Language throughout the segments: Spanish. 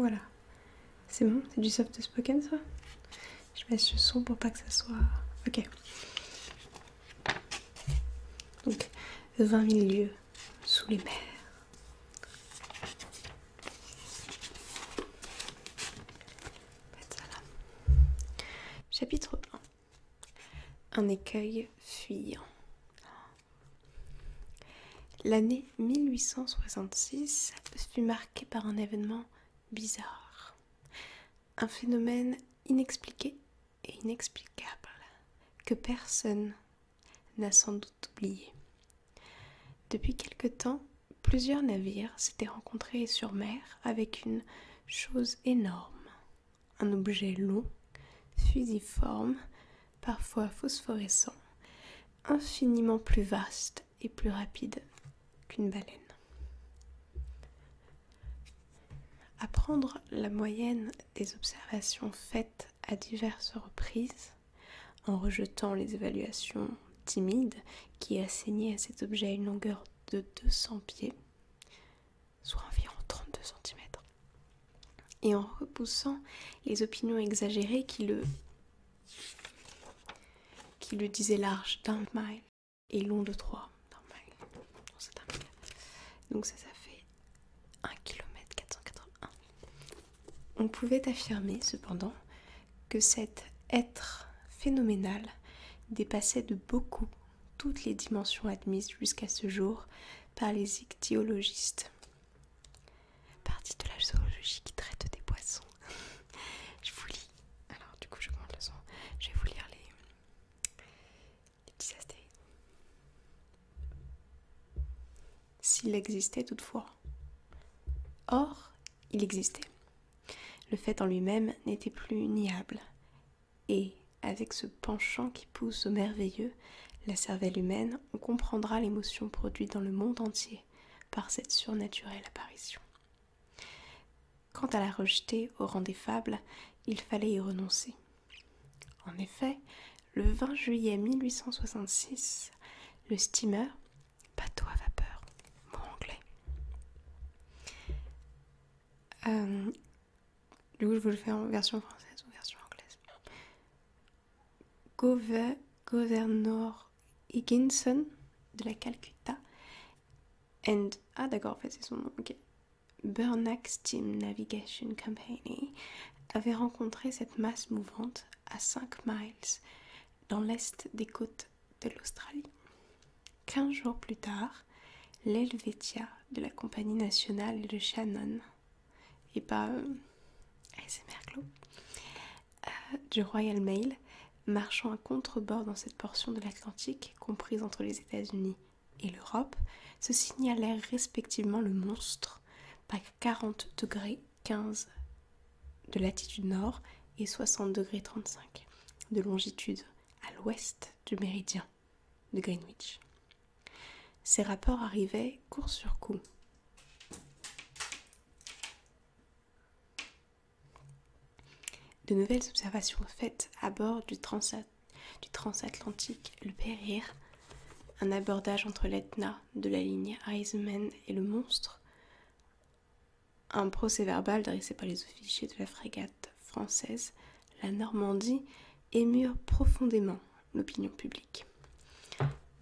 Voilà. C'est bon? C'est du soft spoken ça? Je baisse le son pour pas que ça soit... Ok. Donc, 20 000 lieues sous les mers. Ça là. Chapitre 1. Un écueil fuyant. L'année 1866 fut marquée par un événement bizarre. Un phénomène inexpliqué et inexplicable que personne n'a sans doute oublié. Depuis quelque temps, plusieurs navires s'étaient rencontrés sur mer avec une chose énorme, un objet long, fusiforme, parfois phosphorescent, infiniment plus vaste et plus rapide qu'une baleine. À prendre la moyenne des observations faites à diverses reprises, en rejetant les évaluations timides qui assignaient à cet objet une longueur de 200 pieds, soit environ 32 cm, et en repoussant les opinions exagérées qui le disaient large d'1 mile et long de 3 mile. Donc ça fait 1 km 481. On pouvait affirmer cependant que cet être phénoménal dépassait de beaucoup toutes les dimensions admises jusqu'à ce jour par les ichthyologistes. Partie de la zoologie qui traite des poissons. Je vous lis. Alors du coup je monte le son. Je vais vous lire les petits astérisques. S'il existait toutefois. Or, il existait. Le fait en lui-même n'était plus niable. Et, avec ce penchant qui pousse au merveilleux, la cervelle humaine, on comprendra l'émotion produite dans le monde entier par cette surnaturelle apparition. Quant à la rejeter au rang des fables, il fallait y renoncer. En effet, le 20 juillet 1866, le steamer, bateau à vapeur, mot anglais. Du coup, je vous le fais en version française ou version anglaise. Governor Higginson de la Calcutta d'accord, en fait c'est son nom, ok. Burnack Steam Navigation Company avait rencontré cette masse mouvante à 5 miles dans l'est des côtes de l'Australie. 15 jours plus tard, l'Helvetia de la Compagnie nationale de Shannon, et pas ASMR Globe, du Royal Mail, marchant à contre-bord dans cette portion de l'Atlantique comprise entre les États-Unis et l'Europe, se signalèrent respectivement le monstre par 40 degrés 15 de latitude nord et 60 degrés 35 de longitude à l'ouest du méridien de Greenwich. Ces rapports arrivaient coup sur coup. De nouvelles observations faites à bord du transatlantique Le Pereire, un abordage entre l'Etna de la ligne Heisman et le monstre, un procès-verbal dressé par les officiers de la frégate française, la Normandie, émurent profondément l'opinion publique.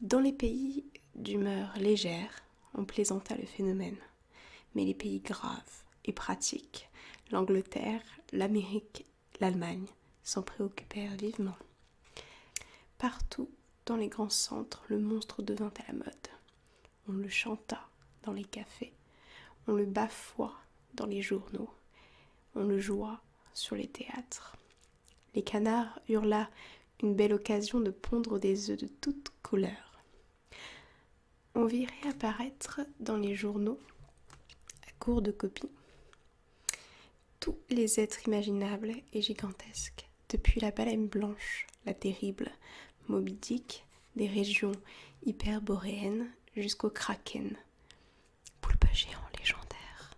Dans les pays d'humeur légère, on plaisanta le phénomène, mais les pays graves et pratiques, l'Angleterre, l'Amérique, l'Allemagne, s'en préoccupèrent vivement. Partout, dans les grands centres, le monstre devint à la mode. On le chanta dans les cafés, on le bafoua dans les journaux, on le joua sur les théâtres. Les canards eurent là une belle occasion de pondre des œufs de toutes couleurs. On vit réapparaître dans les journaux, à court de copies, tous les êtres imaginables et gigantesques, depuis la baleine blanche, la terrible Moby Dick, des régions hyperboréennes jusqu'au kraken, poulpe géant légendaire,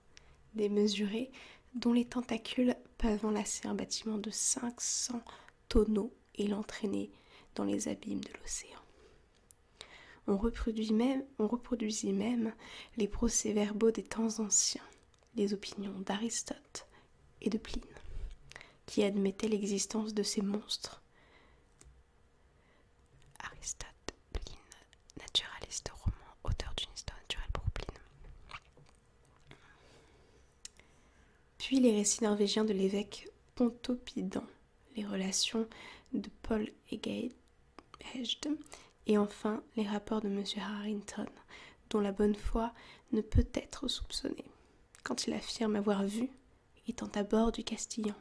démesuré, dont les tentacules peuvent enlacer un bâtiment de 500 tonneaux et l'entraîner dans les abîmes de l'océan. On reproduisit même les procès-verbaux des temps anciens, les opinions d'Aristote, et de Pline, qui admettait l'existence de ces monstres. Aristote, Pline, naturaliste roman, auteur d'une histoire naturelle pour Pline. Puis les récits norvégiens de l'évêque Pontoppidan, les relations de Paul Hegde, et enfin les rapports de M. Harrington, dont la bonne foi ne peut être soupçonnée, quand il affirme avoir vu, étant à bord du Castillan,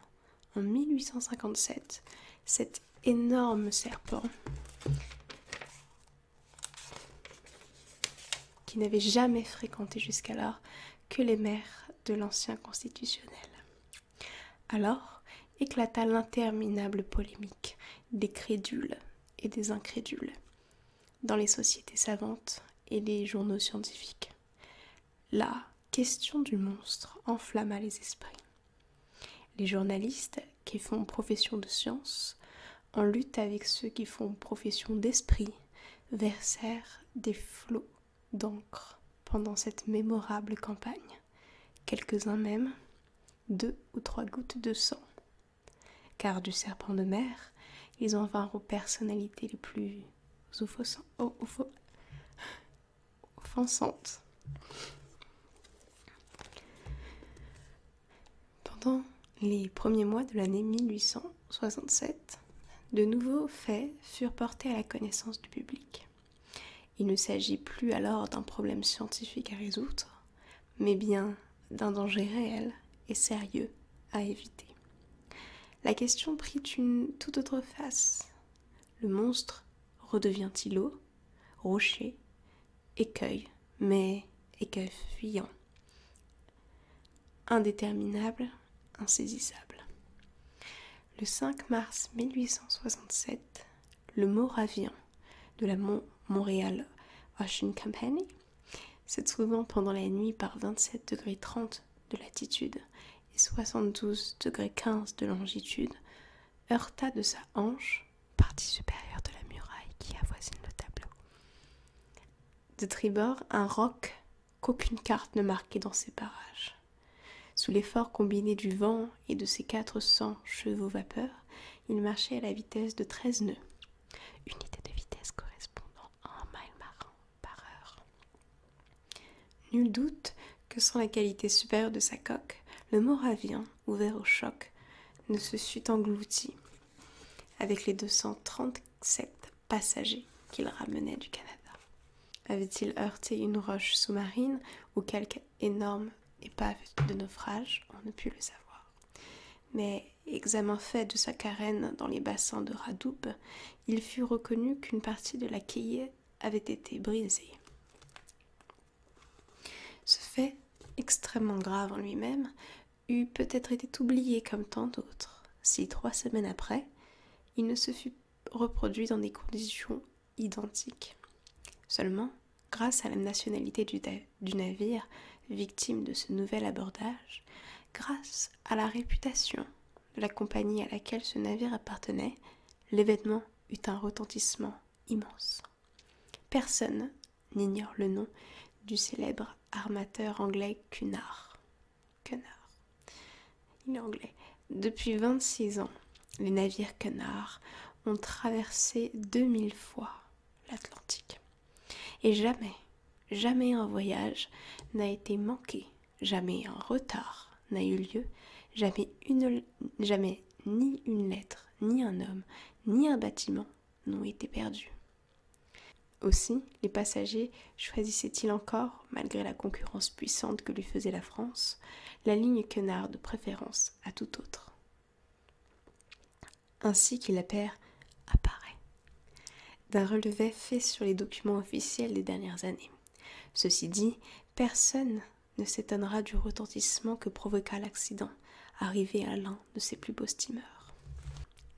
en 1857, cet énorme serpent qui n'avait jamais fréquenté jusqu'alors que les mers de l'ancien constitutionnel. Alors éclata l'interminable polémique des crédules et des incrédules dans les sociétés savantes et les journaux scientifiques. La question du monstre enflamma les esprits. Les journalistes qui font profession de science, en lutte avec ceux qui font profession d'esprit, versèrent des flots d'encre pendant cette mémorable campagne. Quelques-uns même, 2 ou 3 gouttes de sang. Car du serpent de mer, ils en vinrent aux personnalités les plus offensantes. Pendant les premiers mois de l'année 1867, de nouveaux faits furent portés à la connaissance du public. Il ne s'agit plus alors d'un problème scientifique à résoudre, mais bien d'un danger réel et sérieux à éviter. La question prit une toute autre face. Le monstre redevient-il eau, rocher, écueil, mais écueil fuyant, indéterminable, insaisissable. Le 5 mars 1867, le Moravien de la Montréal Ocean Company, se trouvant pendant la nuit par 27,30 de latitude et 72,15 de longitude, heurta de sa hanche, partie supérieure de la muraille qui avoisine le tableau, de tribord un roc qu'aucune carte ne marquait dans ces parages. Sous l'effort combiné du vent et de ses 400 chevaux vapeur, il marchait à la vitesse de 13 nœuds, unité de vitesse correspondant à 1 mile par heure. Nul doute que sans la qualité supérieure de sa coque, le Moravien, ouvert au choc, ne se fût englouti avec les 237 passagers qu'il ramenait du Canada. Avait-il heurté une roche sous-marine ou quelque énorme épave de naufrage? On ne put le savoir. Mais, examen fait de sa carène dans les bassins de Radoub, il fut reconnu qu'une partie de la quille avait été brisée. Ce fait, extrêmement grave en lui-même, eût peut-être été oublié comme tant d'autres, si 3 semaines après, il ne se fût reproduit dans des conditions identiques. Seulement, grâce à la nationalité du navire, victime de ce nouvel abordage, grâce à la réputation de la compagnie à laquelle ce navire appartenait, l'événement eut un retentissement immense. Personne n'ignore le nom du célèbre armateur anglais Cunard. Il est anglais. Depuis 26 ans, les navires Cunard ont traversé 2000 fois l'Atlantique. Et jamais un voyage n'a été manqué, jamais un retard n'a eu lieu, jamais ni une lettre, ni un homme, ni un bâtiment n'ont été perdus. Aussi, les passagers choisissaient-ils encore, malgré la concurrence puissante que lui faisait la France, la ligne Cunard de préférence à tout autre. Ainsi qu'il apparaît d'un relevé fait sur les documents officiels des dernières années. Ceci dit, personne ne s'étonnera du retentissement que provoqua l'accident, arrivé à l'un de ses plus beaux steamers.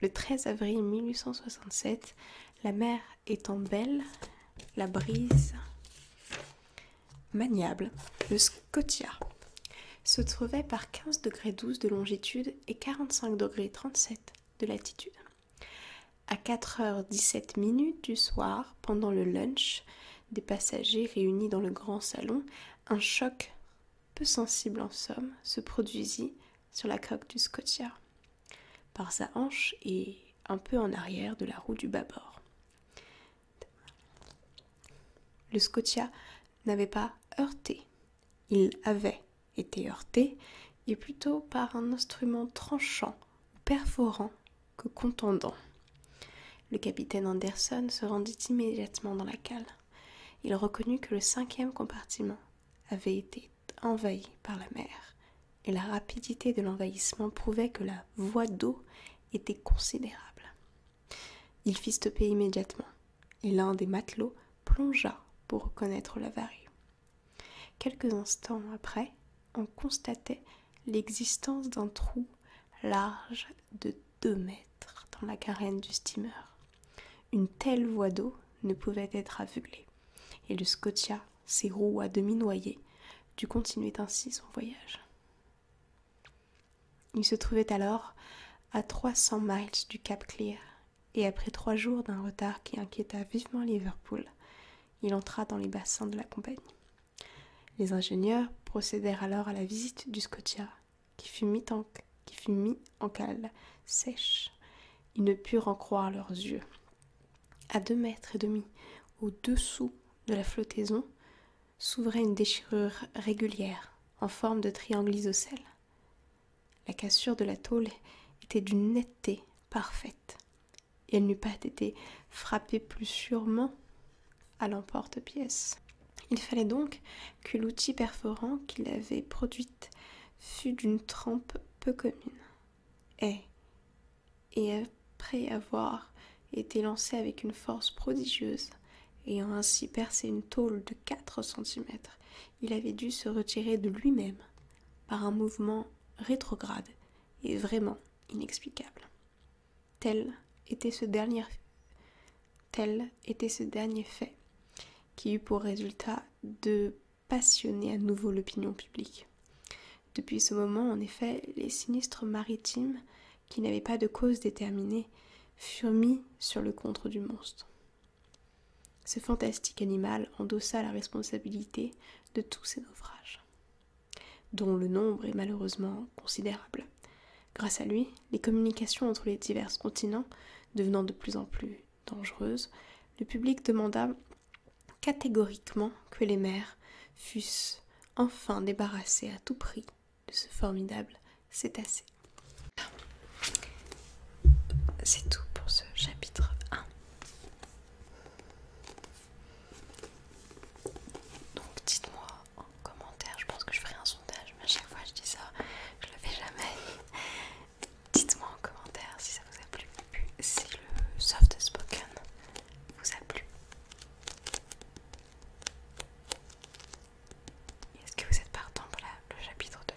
Le 13 avril 1867, la mer étant belle, la brise maniable, le Scotia se trouvait par 15,12 de longitude et 45,37 de latitude. À 4h17 du soir, pendant le lunch des passagers réunis dans le grand salon, un choc, peu sensible en somme, se produisit sur la coque du Scotia, par sa hanche et un peu en arrière de la roue du bâbord. Le Scotia n'avait pas heurté, il avait été heurté, et plutôt par un instrument tranchant ou perforant que contondant. Le capitaine Anderson se rendit immédiatement dans la cale. Il reconnut que le 5e compartiment avait été envahi par la mer, et la rapidité de l'envahissement prouvait que la voie d'eau était considérable. Il fit stopper immédiatement, et l'un des matelots plongea pour reconnaître l'avarie. Quelques instants après, on constatait l'existence d'un trou large de 2 mètres dans la carène du steamer. Une telle voie d'eau ne pouvait être aveuglée, et le Scotia, ses roues à demi noyées, dut continuer ainsi son voyage. Il se trouvait alors à 300 miles du Cap Clear, et après 3 jours d'un retard qui inquiéta vivement Liverpool, il entra dans les bassins de la compagnie. Les ingénieurs procédèrent alors à la visite du Scotia, qui fut mis en cale sèche. Ils ne purent en croire leurs yeux. À 2,5 mètres au-dessous de la flottaison s'ouvrait une déchirure régulière en forme de triangle isocèle. La cassure de la tôle était d'une netteté parfaite, et elle n'eût pas été frappée plus sûrement à l'emporte-pièce. Il fallait donc que l'outil perforant qu'il avait produit fût d'une trempe peu commune. Et après avoir été lancé avec une force prodigieuse, ayant ainsi percé une tôle de 4 cm, il avait dû se retirer de lui-même par un mouvement rétrograde et vraiment inexplicable. Tel était ce dernier fait qui eut pour résultat de passionner à nouveau l'opinion publique. Depuis ce moment, en effet, les sinistres maritimes, qui n'avaient pas de cause déterminée, furent mis sur le compte du monstre. Ce fantastique animal endossa la responsabilité de tous ces naufrages, dont le nombre est malheureusement considérable. Grâce à lui, les communications entre les divers continents devenant de plus en plus dangereuses, le public demanda catégoriquement que les mers fussent enfin débarrassées à tout prix de ce formidable cétacé. C'est tout pour ce chapitre 1. Donc dites-moi en commentaire, je pense que je ferai un sondage, mais à chaque fois je dis ça, je le fais jamais. Dites-moi en commentaire si ça vous a plu, si le soft spoken vous a plu. Est-ce que vous êtes partant pour le chapitre 2?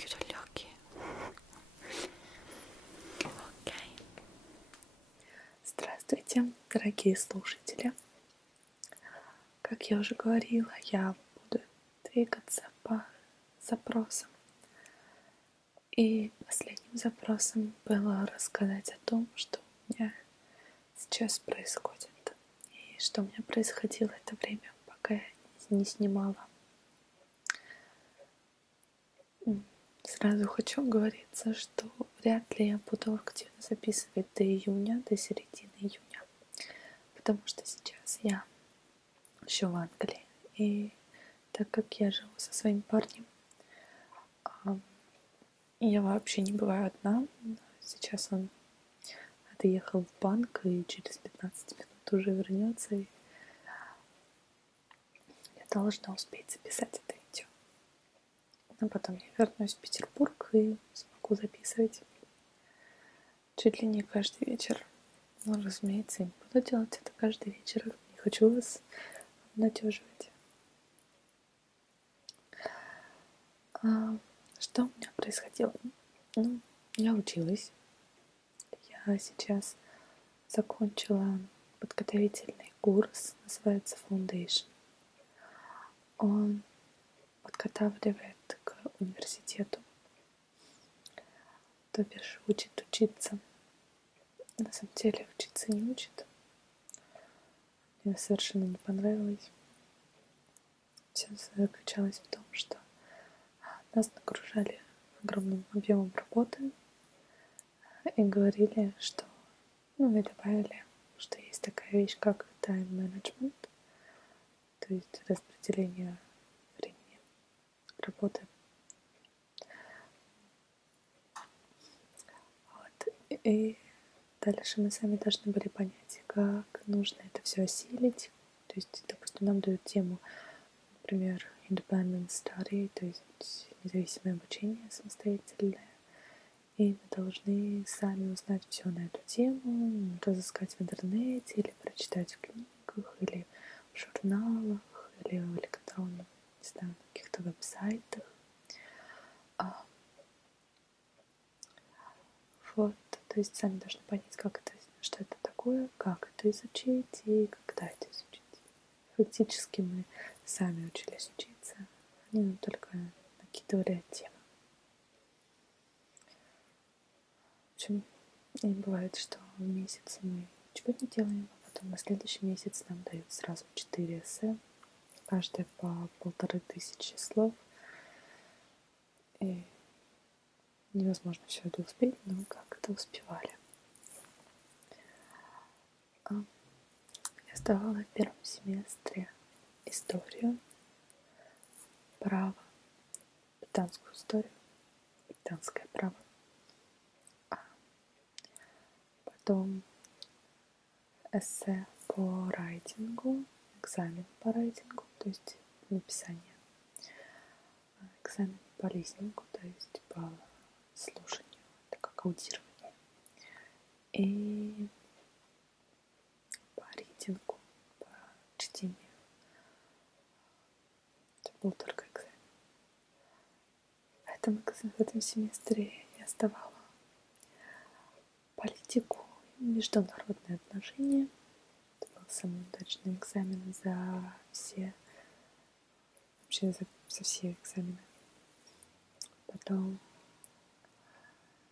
какие-то легкие. Окей. Здравствуйте, дорогие слушатели. Как я уже говорила, я буду двигаться по запросам. И последним запросом было рассказать о том, что у меня сейчас происходит. И что у меня происходило это время, пока я не снимала. Сразу хочу говориться, что вряд ли я буду активно записывать до июня, до середины июня. Потому что сейчас я еще в Англии. И так как я живу со своим парнем, я вообще не бываю одна. Сейчас он отъехал в банк и через 15 минут уже вернется. И я должна успеть записать это видео. Но потом я вернусь в Петербург и смогу записывать чуть ли не каждый вечер. Но, разумеется, я не буду делать это каждый вечер. Не хочу вас натяживать. Что у меня происходило? Ну, я училась. Я сейчас закончила подготовительный курс, называется Foundation. Он подготавливает к университету, то бишь учит учиться. На самом деле учиться не учит. Мне совершенно не понравилось. Все заключалось в том, что нас нагружали огромным объемом работы и говорили, что, и добавили, что есть такая вещь, как time management, то есть распределение времени работы. Вот. И дальше мы сами должны были понять, как нужно это все осилить. То есть, допустим, нам дают тему, например, independent study, то есть независимое обучение самостоятельное. И мы должны сами узнать все на эту тему, разыскать в интернете, или прочитать в книгах, или в журналах, или в электронном, не знаю, на каких-то веб-сайтах. Вот, то есть сами должны понять, как это, что это такое, как это изучить и когда это изучить. Фактически мы сами учились учиться, они нам только накидывали темы. В общем, и бывает, что в месяц мы ничего не делаем, а потом на следующий месяц нам дают сразу 4 эссе, каждое по 1500 слов. И невозможно все это успеть, но как-то успевали. Я сдавала в первом семестре историю, право, британскую историю, британское право. Потом эссе по райтингу, экзамен по райтингу, то есть написание. Экзамен по листингу, то есть по слушанию, это как аудирование. И по ридингу, по чтению. Это был только экзамен. В этом семестре я сдавала политику и международные отношения. Это был самый удачный экзамен за все экзамены. Потом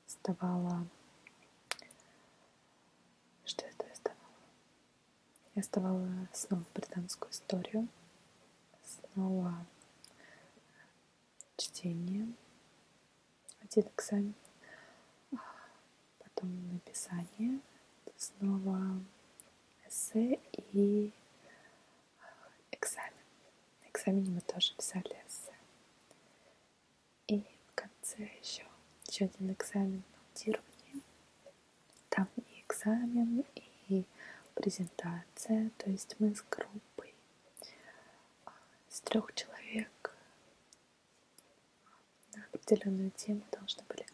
сдавала... Что это я сдавала? Я сдавала снова британскую историю, снова чтение, один экзамен, потом написание, снова эссе и экзамен. На экзамене мы тоже писали эссе. И в конце еще один экзамен на аудирование. Там и экзамен, и презентация. То есть мы с группой с 3 человек на определенную тему должны были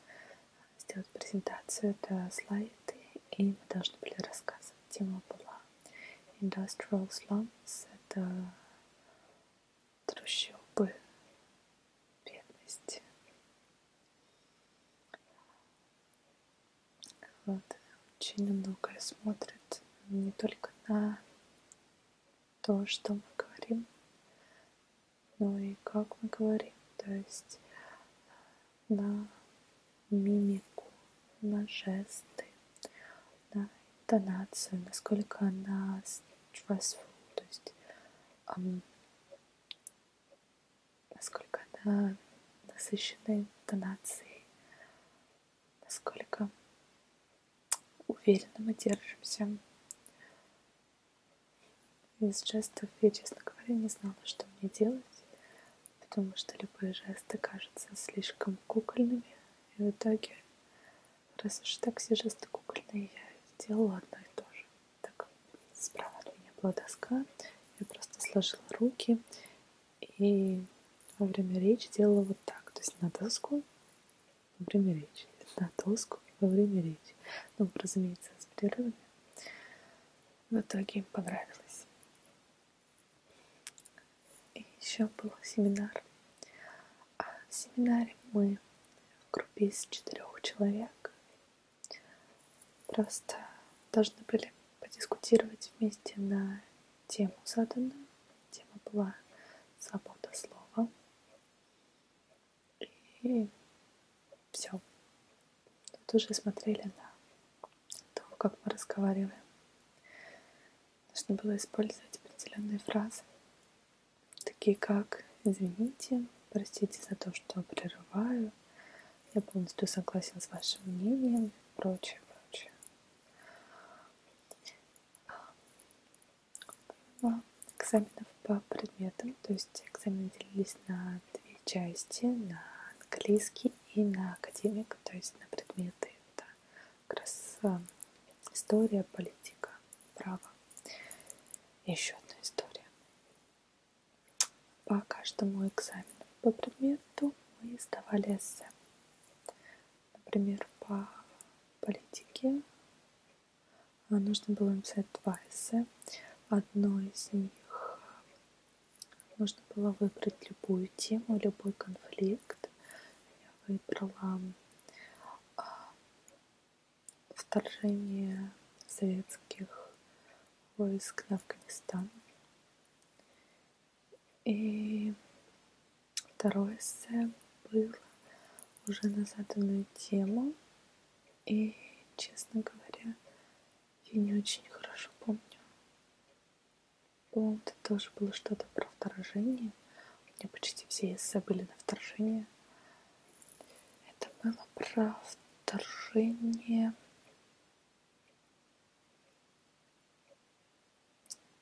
сделать презентацию. Это слайды, и мы должны были рассказывать. Тема была Industrial Slums. Это трущобы, бедность. вот, очень многое смотрит не только на то, что мы говорим, но и как мы говорим, то есть на мимику, на жесты, на интонацию, насколько она stressful, то есть насколько она насыщена интонацией, насколько уверенно мы держимся. Из жестов я, честно говоря, не знала, что мне делать, потому что любые жесты кажутся слишком кукольными. И в итоге, раз уж так все жесты кукольные, я сделала одно и то же. Так, справа от меня была доска, я просто сложила руки и во время речи делала вот так. То есть на доску во время речи, на доску во время речи. Ну, разумеется, с перерывами. В итоге им понравилось. И еще был семинар. А в семинаре мы в группе из 4 человек просто должны были подискутировать вместе на тему заданную. Тема была свобода слова. И все. Тут уже смотрели на то, как мы разговариваем. Нужно было использовать определенные фразы, такие как «извините», «простите за то, что прерываю», «я полностью согласен с вашим мнением» и прочее, прочее. Экзаменов по предметам, то есть экзамены делились на 2 части, на английский и на академик, то есть на предметы. Это как раз история, политика, право. И еще одна история. По каждому экзамену по предмету мы сдавали эссе. Например, по политике нужно было написать 2 эссе. Одно из них нужно было выбрать любую тему, любой конфликт. Я выбрала вторжение советских войск на Афганистан. И второе эссе было уже на заданную тему. И, честно говоря, я не очень хорошо помню. По-моему, это тоже было что-то про вторжение. У меня почти все эссе были на вторжение. Это было про вторжение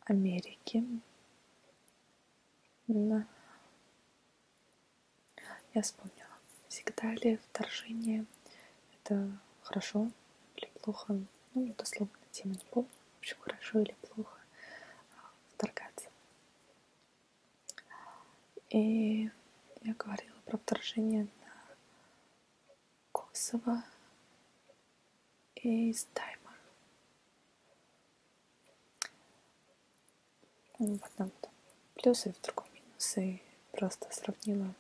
Америки на... Я вспомнила. Всегда ли вторжение это хорошо или плохо? Ну, дословно тему не помню. В общем, хорошо или плохо вторгаться. И я говорила про вторжение на Kosovo из Тайма. В одном там плюсы, в другом минусы. Просто сравнила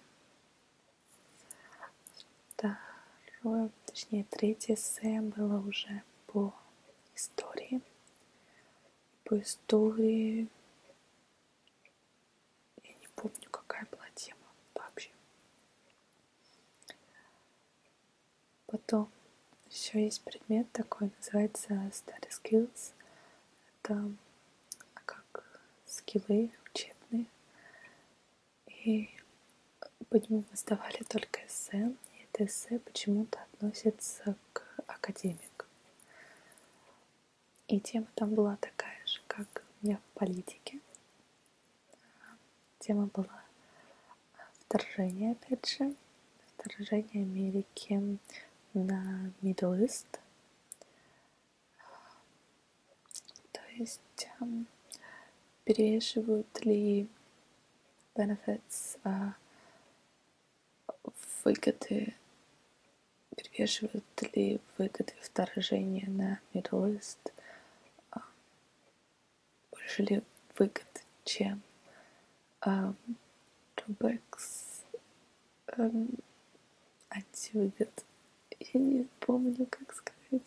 второе, точнее, третье эссе было уже по истории. По истории я не помню, какая была тема вообще. Потом еще есть предмет такой, называется Study Skills. Это как скиллы учебные. И по нему мы сдавали только эссе. И это эссе почему-то относится к академику. И тема там была такая же, как у меня в политике. Тема была вторжение, опять же. Вторжение Америки на Middle East. То есть перевешивают ли benefits, выгоды, перевешивают ли выгоды вторжения на Middle East, больше ли выгод, чем drawbacks, антивыгод. Я не помню, как сказать.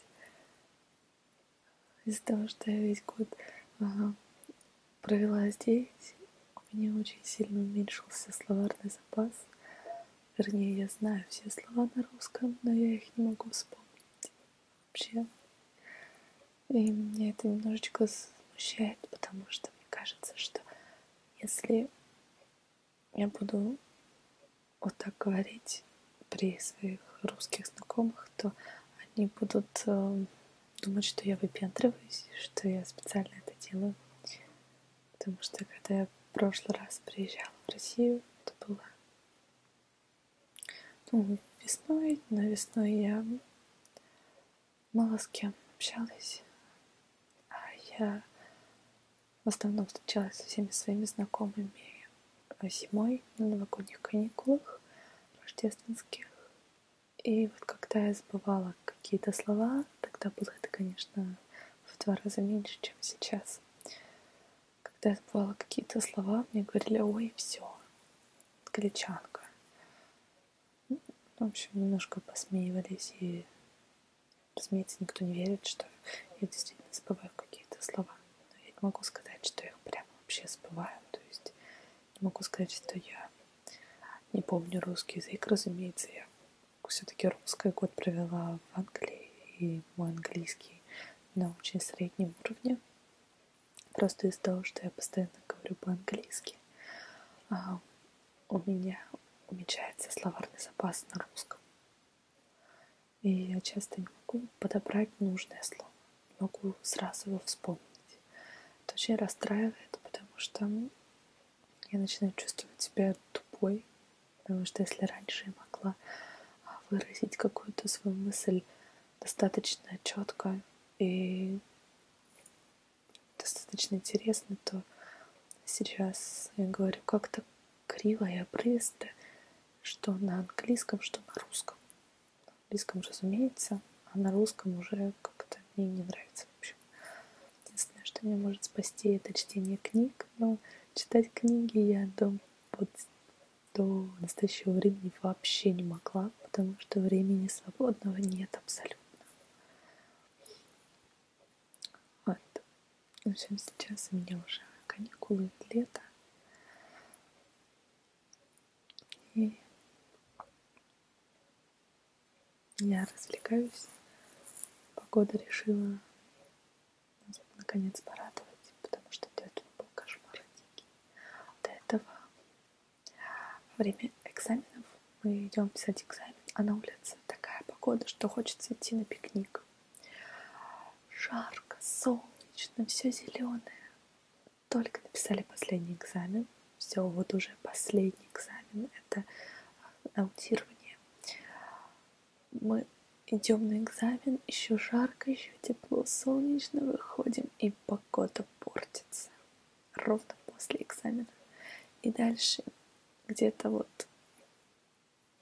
из-за того, что я весь год провела здесь, у меня очень сильно уменьшился словарный запас. Вернее, я знаю все слова на русском, но я их не могу вспомнить вообще. И меня это немножечко смущает, потому что мне кажется, что если я буду вот так говорить при своих русских знакомых, то они будут думать, что я выпендриваюсь, что я специально это делаю. Потому что когда я в прошлый раз приезжала в Россию, это было весной, но весной я мало с кем общалась. А я в основном встречалась со всеми своими знакомыми зимой на новогодних каникулах рождественских. И вот когда я забывала какие-то слова, тогда было это, конечно, в 2 раза меньше, чем сейчас. Когда я забывала какие-то слова, мне говорили: ой, все, англичанка. В общем, немножко посмеивались, и, разумеется, никто не верит, что я действительно забываю какие-то слова. Но я не могу сказать, что я их прямо вообще забываю. То есть не могу сказать, что я не помню русский язык, разумеется. Я все-таки русский год провела в Англии, и мой английский на очень среднем уровне. Просто из-за того, что я постоянно говорю по-английски, у меня уменьшается словарный запас на русском. И я часто не могу подобрать нужное слово, не могу сразу его вспомнить. Это очень расстраивает, потому что я начинаю чувствовать себя тупой, потому что если раньше я могла выразить какую-то свою мысль достаточно четко и достаточно интересно, то сейчас я говорю как-то криво и обрывисто, что на английском, что на русском. На английском, разумеется, а на русском уже как-то мне не нравится. В общем, единственное, что меня может спасти, это чтение книг, но читать книги я до настоящего времени вообще не могла, потому что времени свободного нет абсолютно. Вот. В общем, сейчас у меня уже каникулы, лето. И я развлекаюсь. Погода решила нас наконец порадовать, потому что до этого был кошмар дикий. До этого во время экзаменов мы идем писать экзамен, а на улице такая погода, что хочется идти на пикник. Жарко, солнечно, все зеленое. Только написали последний экзамен. Все, вот уже последний экзамен. Это аудирование. Мы идем на экзамен, еще жарко, еще тепло, солнечно, выходим, и погода портится. Ровно после экзамена. И дальше где-то вот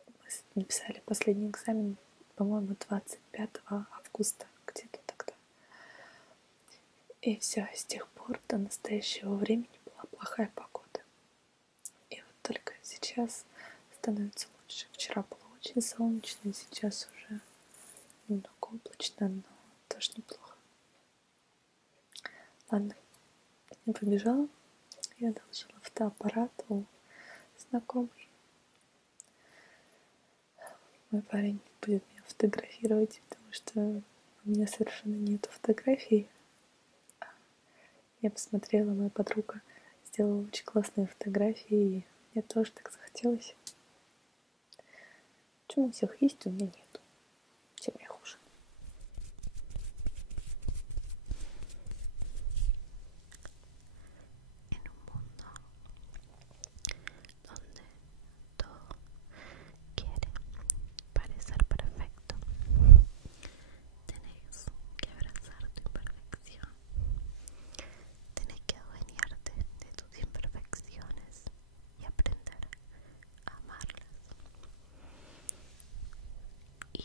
мы написали последний экзамен, по-моему, 25 августа, где-то тогда. И все, с тех пор до настоящего времени была плохая погода. И вот только сейчас становится лучше. Вчера было очень солнечно, и сейчас уже немного облачно, но тоже неплохо. Ладно, я побежала. Я одолжила фотоаппарат у знакомой. Мой парень будет меня фотографировать, потому что у меня совершенно нет фотографий. Я посмотрела, моя подруга сделала очень классные фотографии, и мне тоже так захотелось. Почему у всех есть, у меня нет? Тем я хуже. Y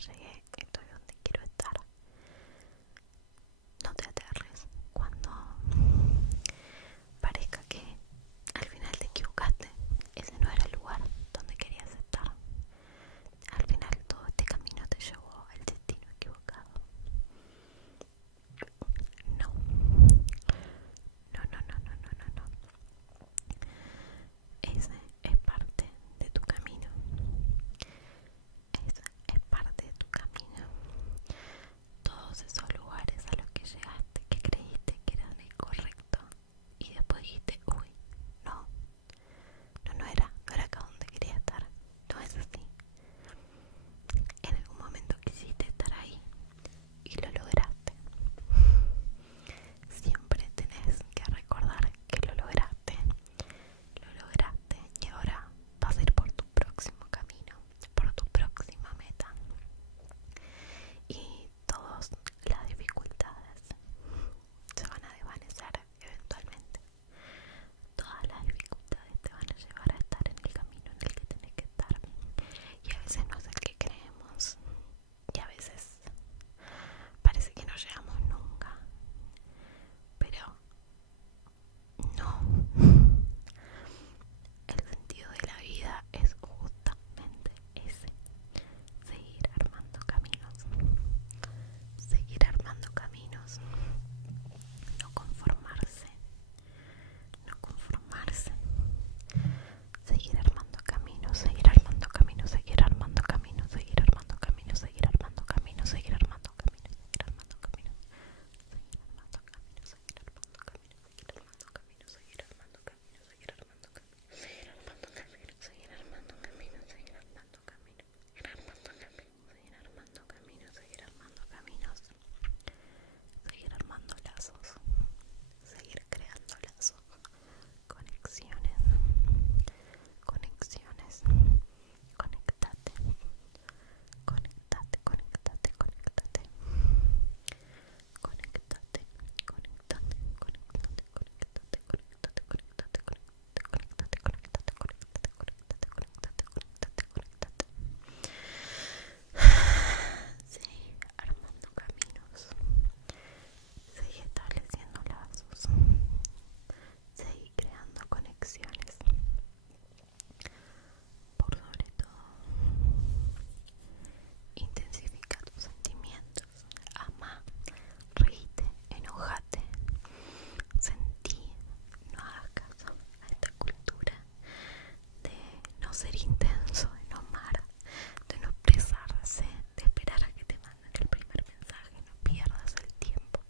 llegué, estoy donde quiero estar. No te aterres cuando parezca que al final te equivocaste. Ese no era el lugar donde querías estar. Al final todo este camino te llevó al destino equivocado. No, no, no, no, no, no, no, no. Ese es parte de tu camino. Esa es parte de tu camino. Todos esos lugares a los que llegaste, que creíste que eran el correcto, y después dijiste, uy, no, no era acá donde quería estar. No es así. En algún momento quisiste estar ahí y lo lograste. Siempre tenés que recordar que lo lograste y ahora vas a ir por tu próximo camino, por tu próxima meta. Y todas las dificultades se van a desvanecer eventualmente. Todas las dificultades te van a llevar a estar en el camino en el que tenés que estar. Y a veces no es el que creemos. Y a veces parece que no llegamos nunca. Pero no. El sentido de la vida es justamente ese. Seguir armando caminos. Seguir armando caminos. No conformarse. No conformarse. Seguir armando caminos, seguir armando caminos, seguir armando caminos, seguir armando caminos, seguir armando caminos, seguir armando caminos, seguir armando caminos, seguir armando caminos, seguir armando caminos, seguir armando caminos, seguir armando caminos, seguir armando caminos, seguir armando caminos, seguir armando caminos, seguir armando caminos, seguir armando caminos, seguir armando caminos, seguir armando lazos, seguir creando lazos, conexiones, conexiones, conectate, conectate, conectate, conectate, conectate, conectate, conectate, conectate, conectate, conectate, conectate, conectate, conectate, conectate, conectate. Seguí armando caminos, seguí estableciendo lazos, seguí creando conexiones. Por sobre todo, intensifica tus sentimientos. Ama, reíte, enojate, sentí. No hagas caso a esta cultura de no ser intenso, de no amar, de no expresarse, de esperar a que te manden el primer mensaje. No pierdas el tiempo.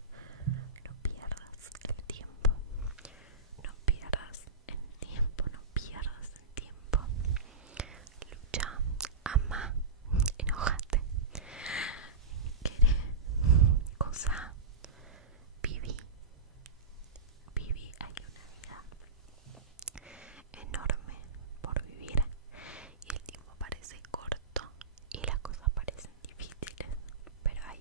No pierdas el tiempo. No pierdas el tiempo. No pierdas el tiempo. Lucha, ama, enojate, queré, goza, viví. Hay una vida enorme por vivir y el tiempo parece corto y las cosas parecen difíciles, pero hay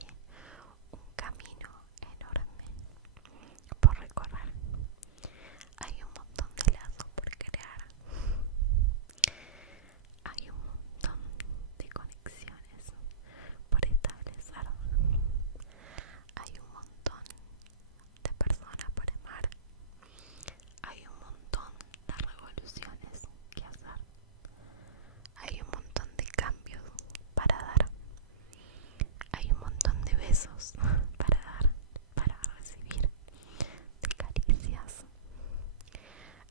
un camino enorme por recorrer. Hay un montón de lazos por crear. Hay un montón de conexiones por establecer. Hay un montón de personas por amar. Hay un montón de revoluciones que hacer. Hay un montón de cambios para dar. Hay un montón de besos para dar, para recibir, de caricias.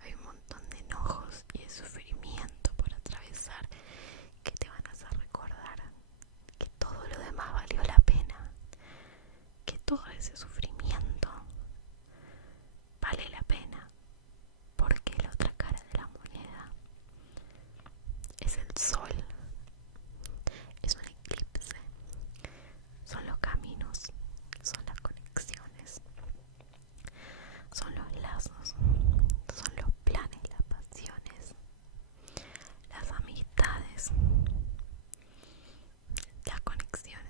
Hay un montón de enojos y de sufrimiento por atravesar que te van a hacer recordar que todo lo demás valió la pena, que todo ese sufrimiento vale la pena, porque la otra cara de la moneda es el sol, es un eclipse, son los caminos, son las conexiones, son los lazos, son los planes, las pasiones, las amistades, las conexiones